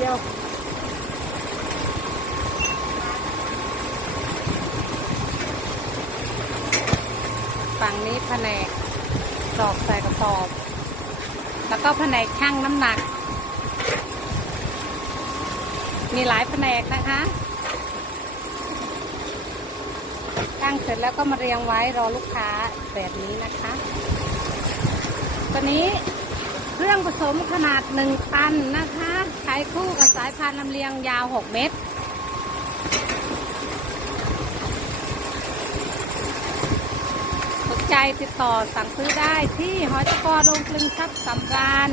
ดียวฝั่งนี้แผนกกรอกใส่กระสอบ แล้วก็แผนกช่างน้ำหนัก มีหลายแผนกนะคะช่างเสร็จแล้วก็มาเรียงไว้รอลูกค้าแบบนี้นะคะ ตัวนี้ เครื่องผสมขนาดหนึ่งตันนะคะ ใช้คู่กับสายพานลำเลียงยาว 6 เมตร สนใจติดต่อสั่งซื้อได้ที่หอจกโรงกลึงทรัพย์สำราญ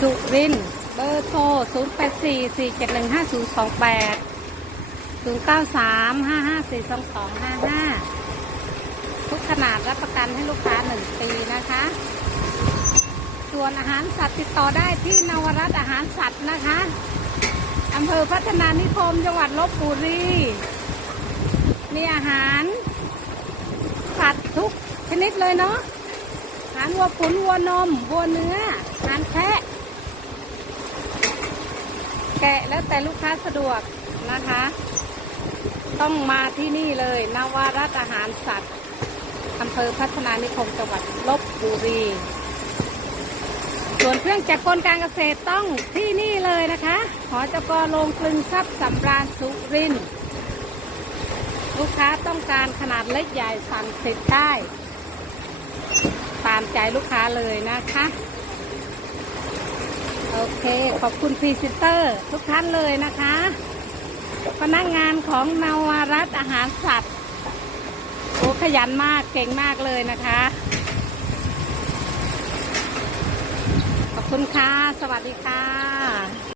สุรินทร์เบอร์โทร 0 8 4 4 7 1 5 0 2 8 0 9 3 5 5 4 2 2 5 5 ทุกขนาดรับประกันให้ลูกค้า 1 ปีนะคะ ส่วนอาหารสัตว์ติดต่อได้ที่นวรัตอาหารสัตว์นะคะอำเภอพัฒนานิคมจังหวัดลบบุรี มีอาหาร สัตว์ทุกชนิดเลยเนาะอาหารวัวขุนวัวนมวัวเนื้ออาหารแพะ แกะแล้วแต่ลูกค้าสะดวกนะคะ ต้องมาที่นี่เลยนวารัตอาหารสัตว์อำเภอพัฒนานิคมจังหวัดลบบุรี ส่วนเครื่องจักรกลการเกษตรต้องที่นี่เลยนะคะ หอจกรลงกลึงทรัพย์สำราญสุรินลูกค้าต้องการขนาดเล็กใหญ่สั่งติดได้ ตามใจลูกค้าเลยนะคะ โอเค ขอบคุณพรีเซนเตอร์ทุกท่านเลยนะคะ พนักงานของนาวารัตอาหารสัตว์โอ้ขยันมากเก่งมากเลยนะคะ ขอบ คุณค่ะ สวัสดีค่ะ